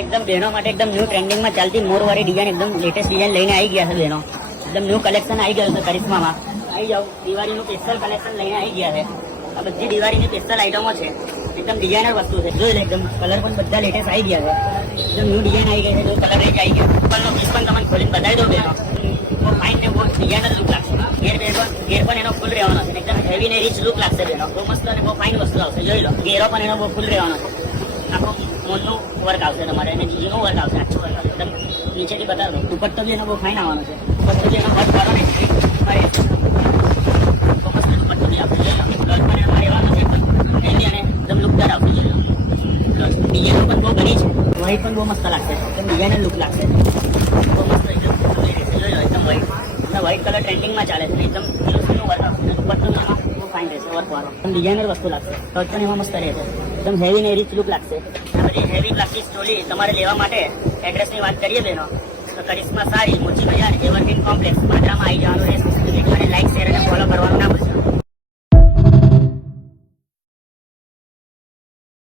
एकदम बहनों માટે એકદમ ન્યુ ટ્રેન્ડિંગ માં ચાલતી મોર વાળી ડિઝાઇન એકદમ લેટેસ્ટ ડિઝાઇન લઈને આવી ગયા છે બહેનો. એકદમ ન્યુ કલેક્શન આવી ગયું છે કરિશ્મામાં. આવી જાવ, દિવાળીનું સ્પેશિયલ કલેક્શન લઈને આવી ગયા છે. આ બધી દિવાળીની સ્પેશિયલ આઈટમો છે. એકદમ ડિઝાઇનર વસ્તુ છે. જોઈ લે, એકદમ કલર પણ બધા લેટેસ્ટ આવી ગયા છે. એકદમ ન્યુ ડિઝાઇન આવી ગઈ છે. જો કલર રેન્જ આવી ગયા. ઉપરનો પીસ પણ તમને ખોલીને બતાવી દો બહેનો. બહુ ફાઇન ને બહુ ડિઝાઇનર લુક લાગશે. ઘેર પણ એનો ફૂલ રહેવાનો છે. એકદમ હેવી ને રીચ લુક લાગશે બહેનો. બહુ મસ્ત અને બહુ ફાઇન વસ્તુ આવશે. જોઈ લો, ઘેરો પણ એનો બહુ ફૂલ રહેવાનો છે. આખો મોટું વર્ક આવશે તમારે અને જીનું વર્ક આવશે. આખું વર્ક આવશે. એકદમ નીચેથી બતાવો. દુપટ્ટો બી એનો બહુ ફાઇન આવવાનો છે. દુપટ્ટો બી એનો વર્ક કરો ને તમારે બહુ મસ્ત દુપટ્ટો બી આવશે. જોઈ લો, પ્લસ પણ એમાં રહેવાનો છે. હેવી અને એકદમ લુકદાર આવશે. જોઈ લો, પ્લસ ડિઝાઇનો પણ બહુ ઘણી છે. વ્હાઈટ પણ બહુ મસ્ત લાગશે. એકદમ ડિઝાઇનર લુક લાગશે. બહુ મસ્ત એકદમ જોઈ લો, એકદમ વ્હાઈટ. વ્હાઈટ કલર ટ્રેન્ડિંગમાં ચાલે છે. એકદમ નું વર્ક આવશે. દુપટ્ટો એમાં બહુ ફાઇન રહેશે વર્ક વાળો. એકદમ ડિઝાઇનર વસ્તુ લાગશે. શર્ટ પણ એમાં મસ્ત રહેશે. એકદમ હેવી ને રીચ લુક લાગશે. આ બધી હેવી પ્લાસ્ટિક સ્ટોલી તમારે લેવા માટે એડ્રેસની વાત કરીએ બેનો તો કરિશ્મા સાડી, મોચી બજાર, એવરગ્રીન કોમ્પ્લેક્સ, પાદરામાં આવી જવાનું